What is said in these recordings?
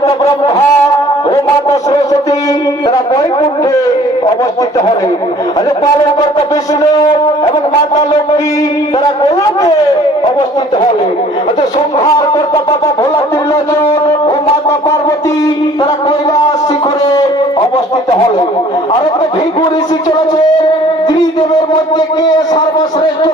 মাতা ব্রহ্মা ও মাতা সরস্বতী তারা বৈকুণ্ঠে অবস্থিত হলেন হলে পালন কর্তা বিষ্ণু এবং মাতা লক্ষ্মী তারা গোলাপে অবস্থিত সংহার কর্তা ভোলা ও মাতা পার্বতী তারা কৈলাস শিখরে অবস্থিত হলেন আর একটা ভিগু ঋষি চলেছে ত্রিদেবের মধ্যে কে সর্বশ্রেষ্ঠ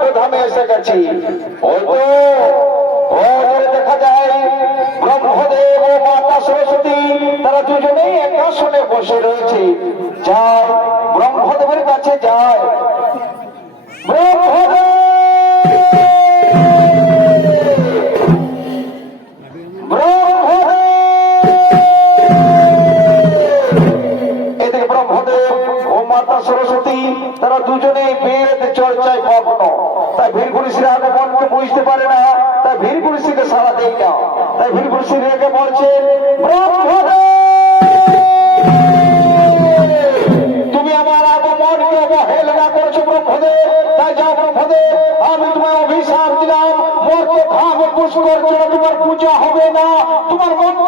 সেই ধামে এসে গেছি। দেখা যায়, ব্রহ্মদেব ও মাতা সরস্বতী, তারা দুজনেই এক আসনে বসে রয়েছে। যায় তাই রেখে বলছে তুমি আমার আগমনকে অবহেলনা করেছ, ব্রহ্মদেব। তাই যাও, ব্রহ্মদেব, আমি তোমার অভিশাপ দিলাম। মর্ত ভাগ পুষ্কর তোমার পূজা হবে না। তোমার মন্দিরও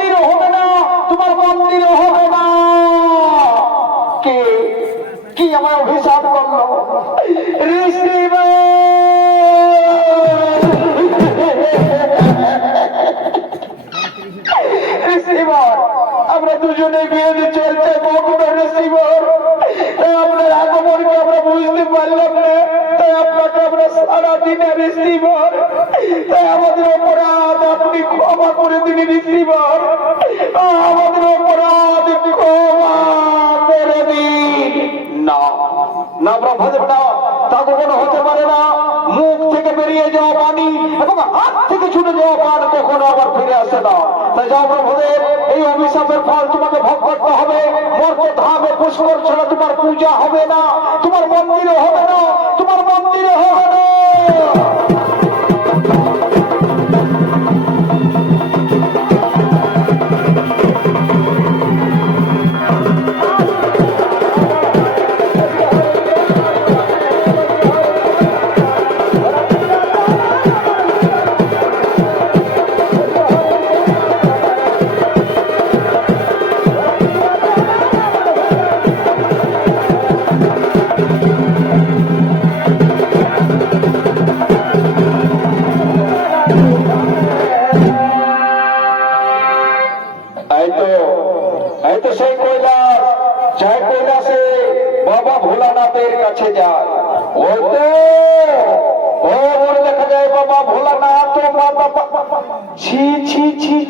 রিসিভার আমরা দুজনে বিয়ে চলছে মগ্ন রিসিভার তাই আপনার আগমনকে আমরা বুঝতে পারলাম না। তাই আপনাকে আমরা সারাদিনে রিসিভার তাই আমাদের অপরাধ আপনি ক্ষমা করে দিন রিসিভার আমাদের অপরাধ ক্ষমা করে দিন। না। না ব্রহ্মদেব না তা কখনো হতে পারে না। মুখ থেকে বেরিয়ে যাওয়া পানি এবং হাত থেকে ছুটে যাওয়া পান কখনো আবার ফিরে আসে না। তাই যা ব্রহ্মদেব এই অভিশাপের ফল তোমাকে ভোগ করতে হবে। মর্ত ধামে পুষ্কর ছাড়া তোমার পূজা হবে না। তোমার মন্দিরে হবে না। তোমার মন্দিরে হবে না।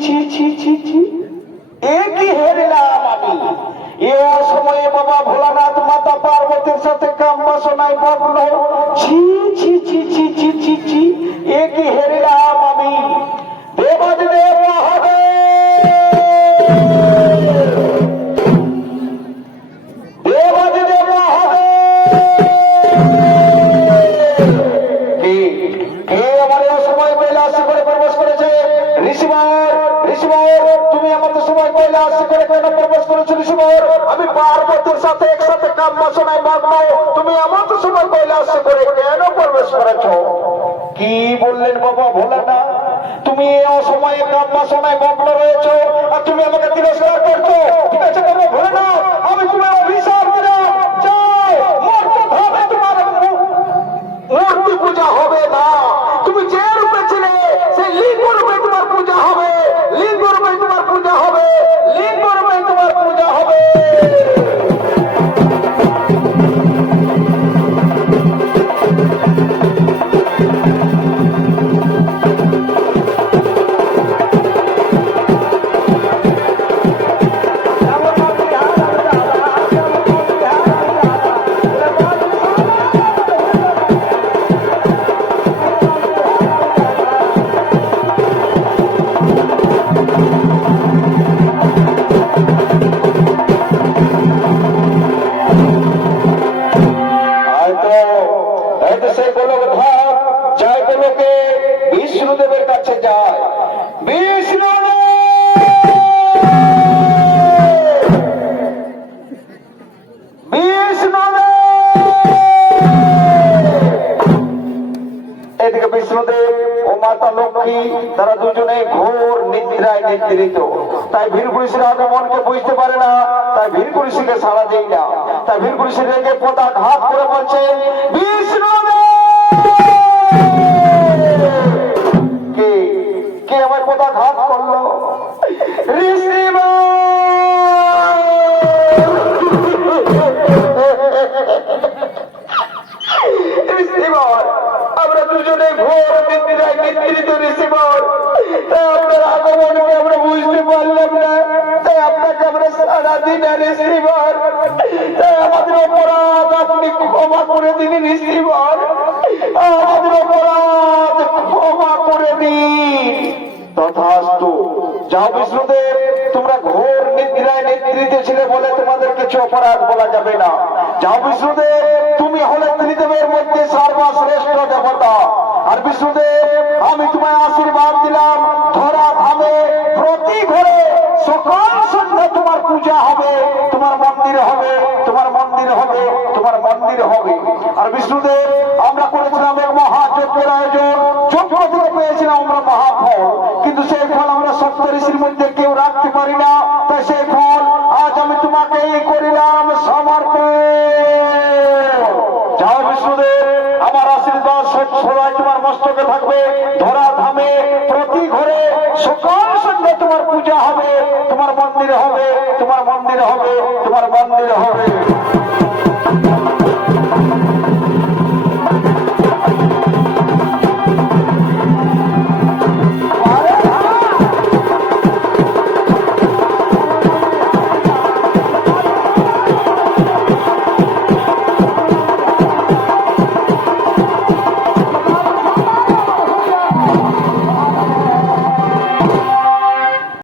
ছি ছি ছি ছি বাসনায় মগ্ন তুমি আমাদের সময় কৈলাস করে কেন প্রবেশ করেছ? কি বললেন বাবা ভোলানা তুমি এই অসময়ে কাব্যাসনায় মগ্ন রয়েছো আর তুমি আমাকে তিরস্কার করছ। ঠিক আছে তোমরা ভুলে নাও আমি তোমার অভিশাপ দিলাম মূর্তি পূজা হবে না। নিদ্রায় নিদ্রিত তাই ভীরপুরুষের আগমনকে বুঝতে পারে না, তাই ভীরপুরুষকে সাড়া দেই না। তাই ভীরপুরুষের রেগে পতা ঘাত করে বলছে বিষ্ণুদেব তোমরা ঘোর নিদ্রায় ছিলে বলে তোমাদের কিছু অপরাধ বলা যাবে না। যাও বিষ্ণুদেব, তুমি হলে ত্রিদেবের মধ্যে সর্বশ্রেষ্ঠ দেবতা। আর বিষ্ণুদেব, আমি তোমায় আশীর্বাদ দিলাম। পূজা হবে, তোমার মন্দির হবে, তোমার মন্দির হবে, তোমার মন্দির হবে। আর বিষ্ণুদেব, আমরা করেছিলাম এক মহাযজ্ঞের আয়োজন। যজ্ঞ থেকে পেয়েছিলাম আমরা মহাফল। কিন্তু সেই ফল আমরা সপ্ত ঋষির মধ্যে কেউ রাখতে পারি না।